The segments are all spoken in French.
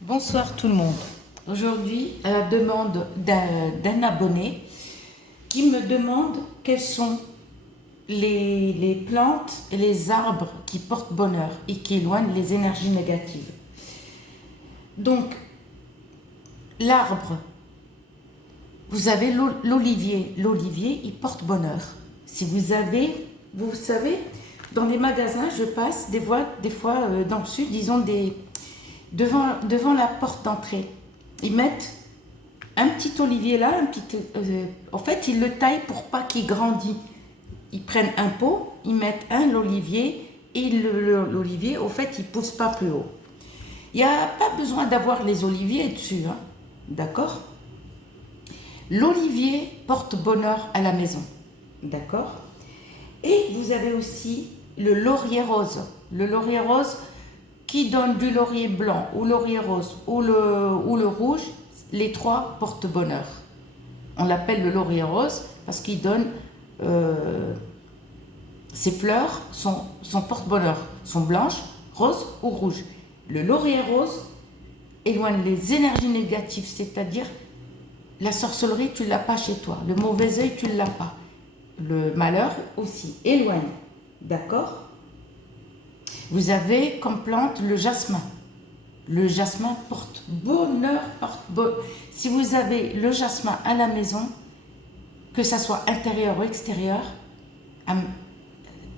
Bonsoir tout le monde. Aujourd'hui, à la demande d'un abonné qui me demande quelles sont les plantes et les arbres qui portent bonheur et qui éloignent les énergies négatives. Donc, l'arbre, vous avez l'olivier. L'olivier, il porte bonheur. Si vous avez, vous savez, dans les magasins, je passe des fois dans le sud, ils ont devant la porte d'entrée. Ils mettent un petit olivier là, en fait, ils le taillent pour pas qu'il grandisse. Ils prennent un pot, ils mettent l'olivier et l'olivier, au fait, il pousse pas plus haut. Il n'y a pas besoin d'avoir les oliviers dessus, hein, d'accord? L'olivier porte bonheur à la maison, d'accord? Et vous avez aussi le laurier rose. Le laurier rose qui donne du laurier blanc ou laurier rose ou le rouge, les trois portent bonheur. On l'appelle le laurier rose parce qu'il donne ses fleurs, son porte-bonheur, sont blanches, roses ou rouges. Le laurier rose éloigne les énergies négatives, c'est-à-dire la sorcellerie, tu ne l'as pas chez toi. Le mauvais œil, tu ne l'as pas. Le malheur aussi, éloigne. D'accord? Vous avez comme plante le jasmin. Le jasmin porte bonheur, Si vous avez le jasmin à la maison, que ça soit intérieur ou extérieur,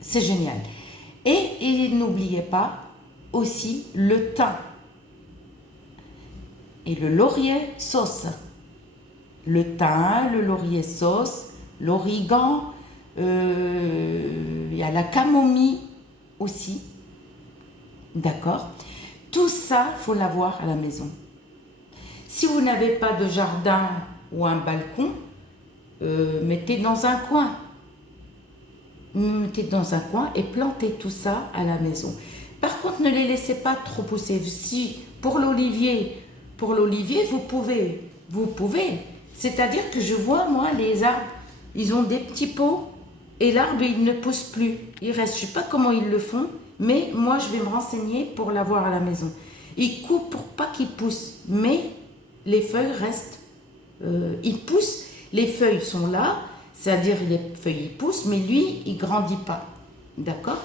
c'est génial. Et n'oubliez pas aussi le thym et le laurier sauce. Le thym, le laurier sauce, l'origan, il y a la camomille aussi. D'accord? Tout ça, il faut l'avoir à la maison. Si vous n'avez pas de jardin ou un balcon, mettez dans un coin. Mettez dans un coin et plantez tout ça à la maison. Par contre, ne les laissez pas trop pousser. Si pour l'olivier, vous pouvez. C'est-à-dire que je vois, moi, les arbres, ils ont des petits pots et l'arbre, il ne pousse plus. Il reste, je ne sais pas comment ils le font, mais moi, je vais me renseigner pour l'avoir à la maison. Il coupe pour pas qu'il pousse, mais les feuilles restent, il pousse, les feuilles sont là, c'est-à-dire les feuilles ils poussent, mais lui, il grandit pas. D'accord?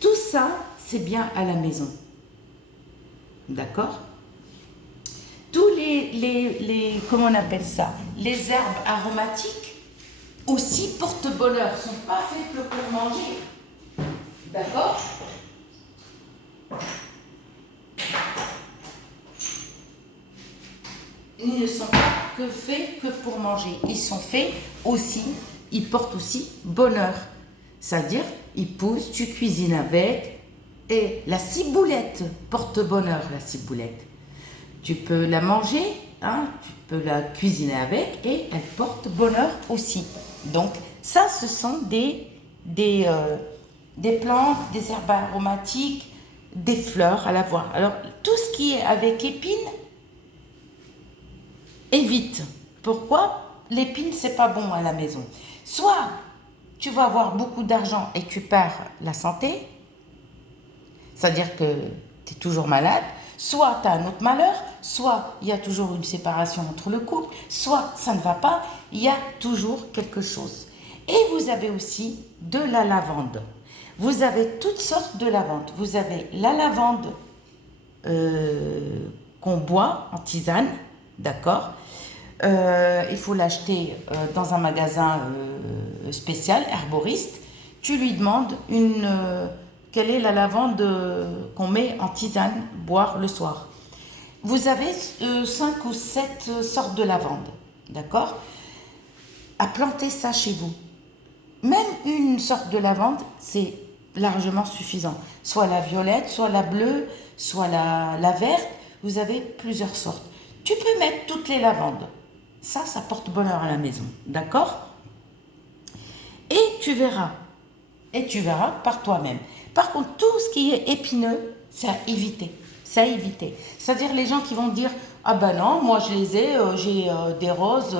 Tout ça, c'est bien à la maison. D'accord? Tous comment on appelle ça? Les herbes aromatiques aussi portent bonheur, ne sont pas faits que pour manger. D'accord? Ils ne sont pas faits que pour manger. Ils sont faits aussi, ils portent aussi bonheur. C'est-à-dire, ils poussent, tu cuisines avec. Et la ciboulette porte bonheur, la ciboulette. Tu peux la manger, hein, tu peux la cuisiner avec et elle porte bonheur aussi. Donc, ça, ce sont des plantes, des herbes aromatiques, des fleurs à l'avoir. Alors, tout ce qui est avec épines, évite. Pourquoi? L'épine, c'est pas bon à la maison. Soit tu vas avoir beaucoup d'argent et tu perds la santé, c'est-à-dire que tu es toujours malade, soit tu as un autre malheur, soit il y a toujours une séparation entre le couple, soit ça ne va pas, il y a toujours quelque chose. Et vous avez aussi de la lavande. Vous avez toutes sortes de lavande. Vous avez la lavande qu'on boit en tisane, d'accord? Il faut l'acheter dans un magasin spécial, herboriste. Tu lui demandes quelle est la lavande qu'on met en tisane, boire le soir. Vous avez 5 ou 7 sortes de lavande, d'accord? À planter ça chez vous. Même une sorte de lavande, c'est largement suffisant. Soit la violette, soit la bleue, soit la verte. Vous avez plusieurs sortes. Tu peux mettre toutes les lavandes. Ça porte bonheur à la maison, d'accord? Et tu verras par toi-même. Par contre, tout ce qui est épineux, c'est à éviter. C'est à éviter. C'est-à-dire les gens qui vont dire « Ah ben non, moi je les ai, j'ai des roses,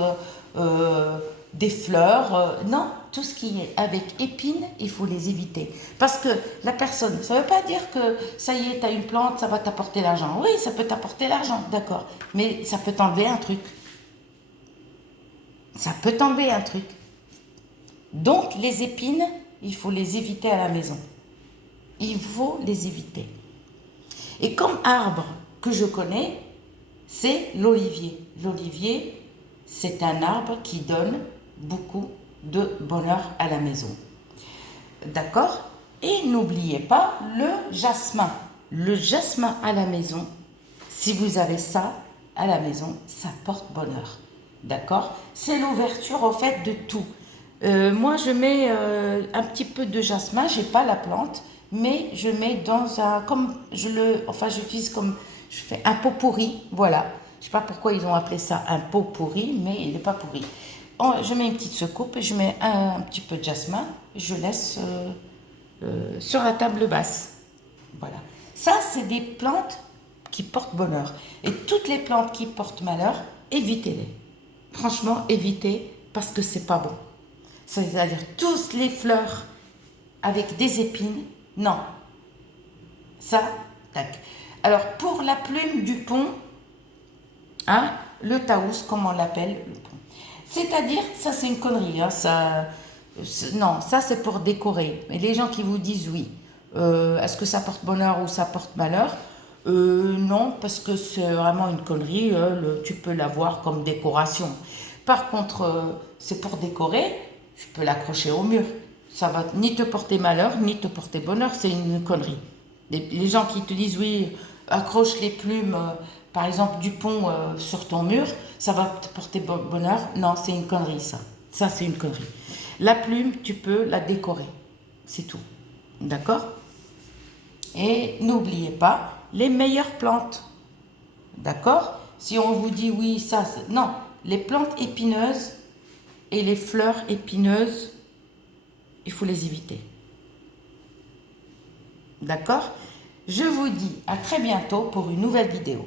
des fleurs. Non, tout ce qui est avec épines, il faut les éviter. Parce que la personne, ça ne veut pas dire que ça y est, tu as une plante, ça va t'apporter l'argent. Oui, ça peut t'apporter l'argent, d'accord. Mais ça peut t'enlever un truc. Ça peut t'enlever un truc. Donc, les épines, il faut les éviter à la maison. Il faut les éviter. Et comme arbre que je connais, c'est l'olivier. L'olivier, c'est un arbre qui donne beaucoup de bonheur à la maison. D'accord? Et n'oubliez pas le jasmin. Le jasmin à la maison, si vous avez ça à la maison, ça porte bonheur. D'accord? C'est l'ouverture au fait de tout. Moi, je mets un petit peu de jasmin, j'ai pas la plante, mais je mets dans un, comme j'utilise comme, je fais un pot pourri, voilà. Je sais pas pourquoi ils ont appelé ça un pot pourri, mais il n'est pas pourri. Je mets une petite secoupe et je mets un petit peu de jasmin, et je laisse sur la table basse. Voilà. Ça, c'est des plantes qui portent bonheur. Et toutes les plantes qui portent malheur, évitez-les. Franchement, évitez parce que c'est pas bon. C'est-à-dire toutes les fleurs avec des épines, non. Ça, tac. Alors, pour la plume du pont, hein, le taous, comme on l'appelle, le pont. C'est-à-dire, ça c'est une connerie, hein, non, ça c'est pour décorer. Mais les gens qui vous disent oui, est-ce que ça porte bonheur ou ça porte malheur? Non, parce que c'est vraiment une connerie, tu peux l'avoir comme décoration. Par contre, c'est pour décorer, je peux l'accrocher au mur. Ça va ni te porter malheur, ni te porter bonheur, c'est une connerie. Les gens qui te disent oui, accroche les plumes, par exemple du pont sur ton mur, ça va te porter bonheur. Non, c'est une connerie ça. Ça, c'est une connerie. La plume, tu peux la décorer. C'est tout. D'accord? Et n'oubliez pas les meilleures plantes. D'accord? Si on vous dit oui, ça, non. Les plantes épineuses et les fleurs épineuses, il faut les éviter. D'accord? Je vous dis à très bientôt pour une nouvelle vidéo.